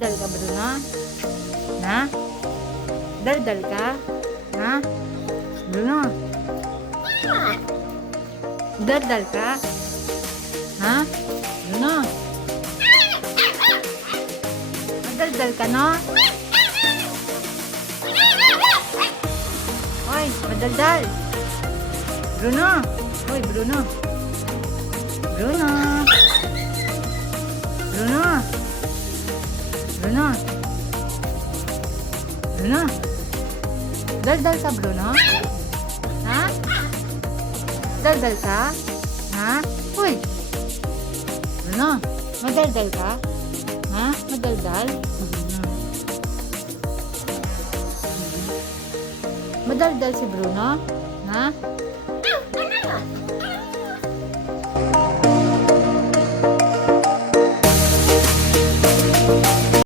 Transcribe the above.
Daldal ka, Bruno? Ha? Daldal ka? Ha? Bruno? Daldal ka? Ha? Bruno? Madaldal ka, no? Hoy, madaldal. Bruno. Hoy, Bruno. Bruno. Bruno. Bruno. Bruno. Daldal ka, Bruno? Ha? Daldal ka? Ha? Hoy. Bruno, madaldal ka? Ha? Madaldal? Madaldal si Bruno? Ha?